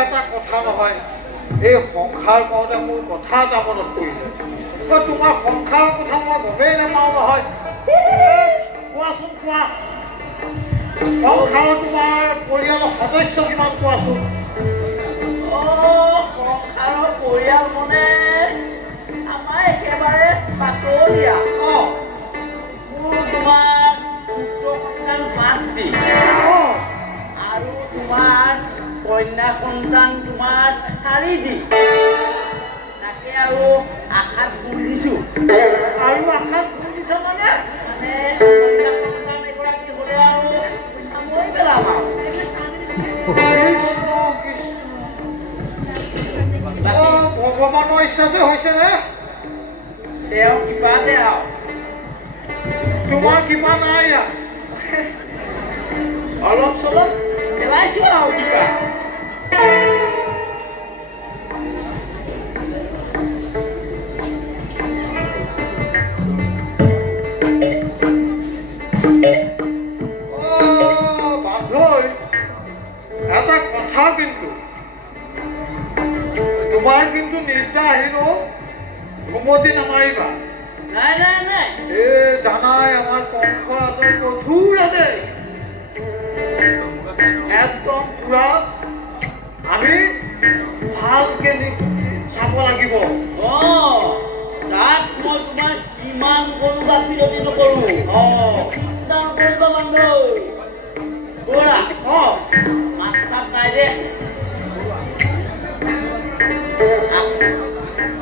এটা কথা নহয় এই সংসাৰ কওঁতে মোৰ কথা এটা মনত পৰিছে তোমাৰ সংসাৰৰ কথা মই গমেই নাপাওঁ নহয় কোৱাচোন কোৱা সংসাৰৰ তোমাৰ পৰিয়ালৰ সদস্য কিমান কোৱাচোন সংসাৰৰ পৰিয়াল মানে আমাৰ একেবাৰে পাতলীয়া মোৰ তোমাৰ পুত্ৰ সন্তান 5টি আৰু তোমাৰ কন্যা সন্তান তোমাৰ 4টি তাকে আৰু আশাত গুন্দিছো আৰু আশাত গুন্দিছ মানে কন্যা সন্তান এগৰাকী হ'লে আৰু মই পেলাম আৰু ভগৱানৰ ইচ্ছাতে হৈছে নে তেওঁ কিবাতে আৰু তোমাৰ কিবা নাই অলপ চলপ পেলাইছো আৰু কিবা এটা কথা কিন্তু তোমাৰ কিন্তু নিৰ্দা আহিলো ঘুমতি নামাৰিবা নাই নাই নাই এই জানাই আমাৰ কংস আছে কঠোৰ আছে একদম পুৰা আমি ভালকে চাব লাগিব তাত মই তোমাৰ কিমান কৰো বা চিৰতি নকৰো চিন্তা নকৰিবা বান্ধৱ মাছ চাপ নাই যে